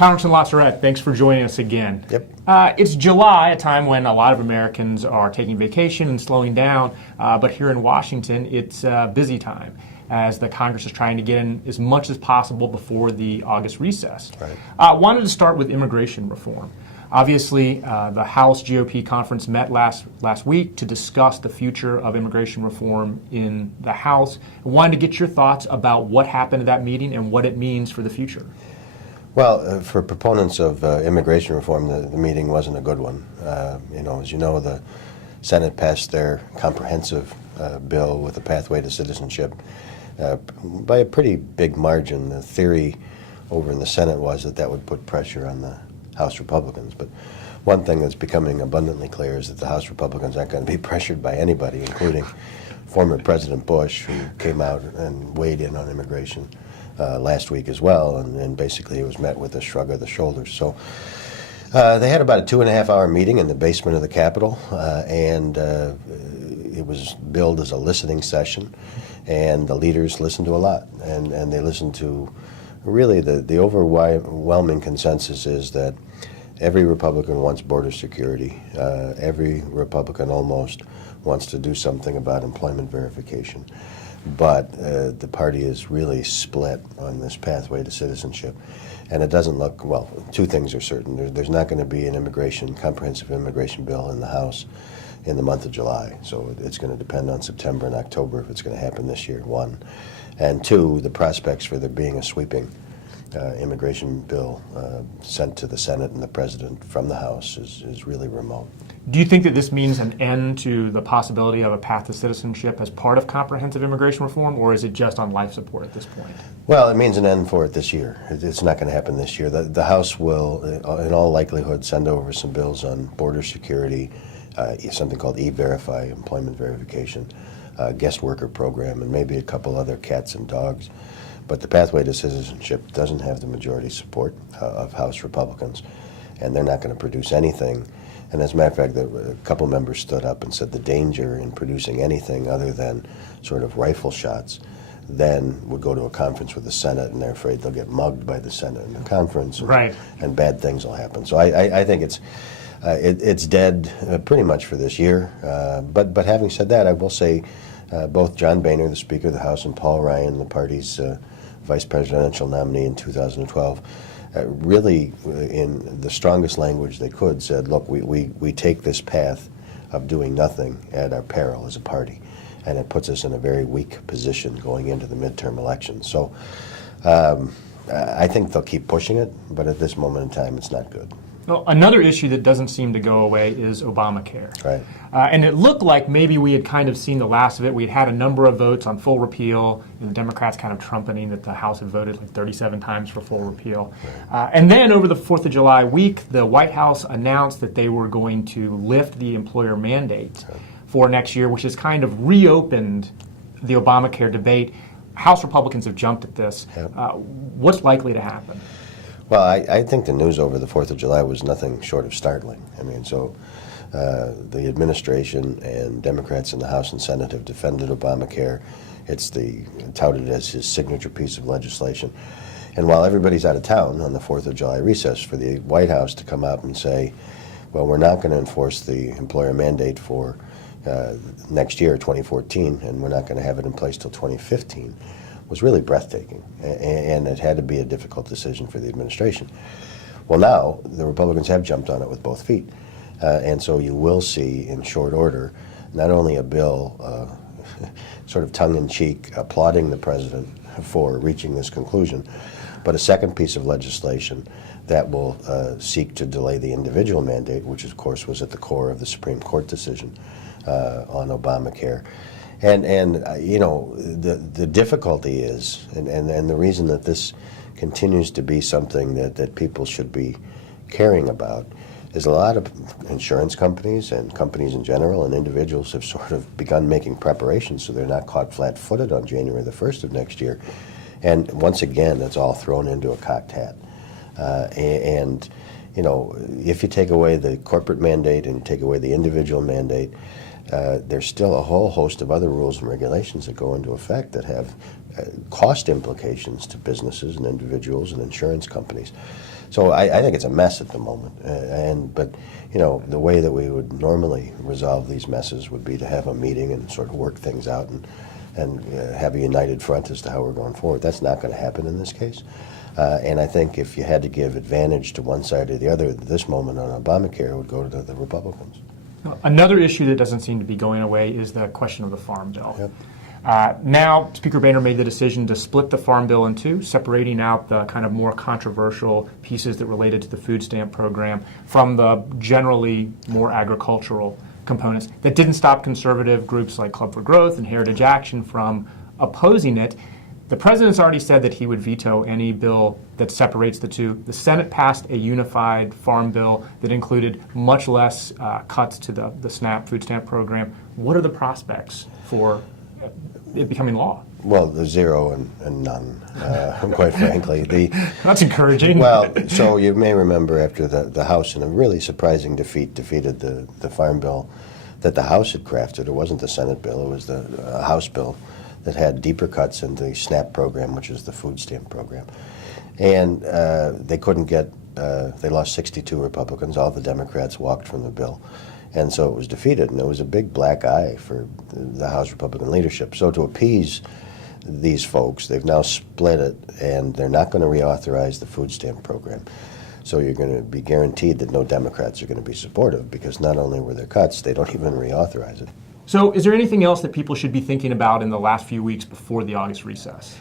Congressman Lasseret, thanks for joining us again. Yep. It's July, a time when a lot of Americans are taking vacation and slowing down, but here in Washington, it's a busy time as the Congress is trying to get in as much as possible before the August recess. Right. Wanted to start with immigration reform. Obviously, the House GOP conference met last week to discuss the future of immigration reform in the House. I wanted to get your thoughts about what happened at that meeting and what it means for the future. Well, for proponents of immigration reform, the meeting wasn't a good one. As you know, the Senate passed their comprehensive bill with a pathway to citizenship by a pretty big margin. The theory over in the Senate was that would put pressure on the House Republicans. But one thing that's becoming abundantly clear is that the House Republicans aren't going to be pressured by anybody, including former President Bush, who came out and weighed in on immigration last week as well, and basically it was met with a shrug of the shoulders. So they had about a 2.5-hour meeting in the basement of the Capitol, and it was billed as a listening session, and the leaders listened to a lot, and they listened to really the overwhelming consensus is that every Republican wants border security. Every Republican almost wants to do something about employment verification. But the party is really split on this pathway to citizenship. And it doesn't look, well, two things are certain. There's not going to be an comprehensive immigration bill in the House in the month of July. So it's going to depend on September and October if it's going to happen this year, one. And two, the prospects for there being a sweeping immigration bill sent to the Senate and the President from the House is really remote. Do you think that this means an end to the possibility of a path to citizenship as part of comprehensive immigration reform, or is it just on life support at this point? Well, it means an end for it this year. It's not going to happen this year. The House will, in all likelihood, send over some bills on border security, something called E-Verify, employment verification, guest worker program, and maybe a couple other cats and dogs. But the pathway to citizenship doesn't have the majority support of House Republicans, and they're not going to produce anything. And as a matter of fact, a couple members stood up and said the danger in producing anything other than sort of rifle shots then would go to a conference with the Senate, and they're afraid they'll get mugged by the Senate in the conference, right, and bad things will happen. So I think it's dead pretty much for this year. But having said that, I will say both John Boehner, the Speaker of the House, and Paul Ryan, the party's vice presidential nominee in 2012, really, in the strongest language they could, said, look, we take this path of doing nothing at our peril as a party, and it puts us in a very weak position going into the midterm elections. So I think they'll keep pushing it, but at this moment in time, it's not good. Well, another issue that doesn't seem to go away is Obamacare. Right. And it looked like maybe we had kind of seen the last of it. We had a number of votes on full repeal, and the Democrats kind of trumpeting that the House had voted like 37 times for full repeal. Right. And then over the 4th of July week, the White House announced that they were going to lift the employer mandate for next year, which has kind of reopened the Obamacare debate. House Republicans have jumped at this. Yep. What's likely to happen? Well, I think the news over the 4th of July was nothing short of startling. I mean, so the administration and Democrats in the House and Senate have defended Obamacare. It's touted as his signature piece of legislation. And while everybody's out of town on the 4th of July recess, for the White House to come out and say, well, we're not going to enforce the employer mandate for next year, 2014, and we're not going to have it in place till 2015, was really breathtaking, and it had to be a difficult decision for the administration. Well, now the Republicans have jumped on it with both feet, and so you will see in short order not only a bill sort of tongue-in-cheek applauding the president for reaching this conclusion, but a second piece of legislation that will seek to delay the individual mandate, which of course was at the core of the Supreme Court decision on Obamacare. And the difficulty is, and the reason that this continues to be something that people should be caring about, is a lot of insurance companies and companies in general and individuals have sort of begun making preparations so they're not caught flat-footed on January the 1st of next year. And once again, it's all thrown into a cocked hat. If you take away the corporate mandate and take away the individual mandate, there's still a whole host of other rules and regulations that go into effect that have cost implications to businesses and individuals and insurance companies. So I think it's a mess at the moment. But the way that we would normally resolve these messes would be to have a meeting and sort of work things out and have a united front as to how we're going forward. That's not going to happen in this case. And I think if you had to give advantage to one side or the other at this moment on Obamacare, it would go to the Republicans. Another issue that doesn't seem to be going away is the question of the Farm Bill. Yep. Now, Speaker Boehner made the decision to split the Farm Bill in two, separating out the kind of more controversial pieces that related to the food stamp program from the generally more agricultural components. That didn't stop conservative groups like Club for Growth and Heritage Action from opposing it. The president's already said that he would veto any bill that separates the two. The Senate passed a unified farm bill that included much less cuts to the food stamp program. What are the prospects for it becoming law? Well, the zero and none, quite frankly. That's encouraging. Well, so you may remember after the House, in a really surprising defeat, defeated the Farm Bill that the House had crafted. It wasn't the Senate bill, it was the House bill that had deeper cuts in the SNAP program, which is the food stamp program. And they couldn't get, they lost 62 Republicans. All the Democrats walked from the bill. And so it was defeated, and it was a big black eye for the House Republican leadership. So to appease these folks, they've now split it, and they're not going to reauthorize the food stamp program. So you're going to be guaranteed that no Democrats are going to be supportive, because not only were there cuts, they don't even reauthorize it. So is there anything else that people should be thinking about in the last few weeks before the August recess?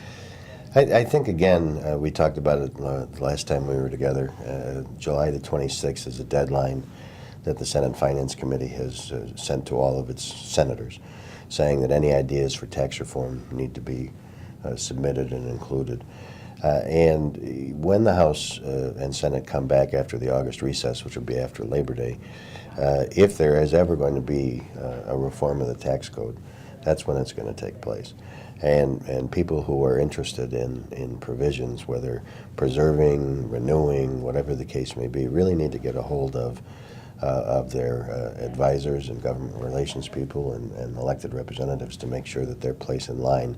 I think, again, we talked about it the last time we were together. July the 26th is a deadline that the Senate Finance Committee has sent to all of its senators, saying that any ideas for tax reform need to be submitted and included. And when the House and Senate come back after the August recess, which will be after Labor Day, if there is ever going to be a reform of the tax code, that's when it's going to take place. And people who are interested in provisions, whether preserving, renewing, whatever the case may be, really need to get a hold of their advisors and government relations people and elected representatives to make sure that their place in line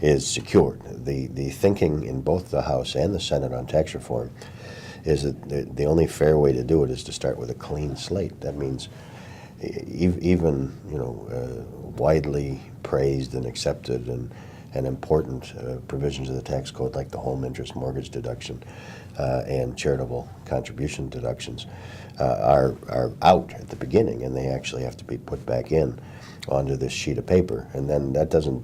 is secured. The thinking in both the House and the Senate on tax reform is that the only fair way to do it is to start with a clean slate. That means even widely praised and accepted and important provisions of the tax code, like the home interest mortgage deduction and charitable contribution deductions, are out at the beginning, and they actually have to be put back in onto this sheet of paper. And then that doesn't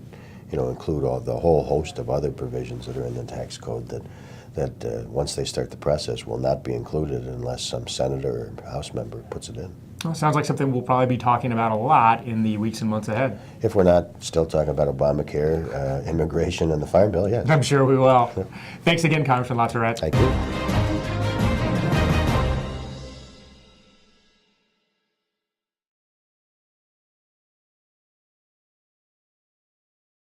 include the whole host of other provisions that are in the tax code that once they start the process will not be included unless some senator or House member puts it in. Well, sounds like something we'll probably be talking about a lot in the weeks and months ahead. If we're not still talking about Obamacare, immigration, and the Farm Bill, yes. I'm sure we will. Thanks again, Congressman LaTourette. Thank you.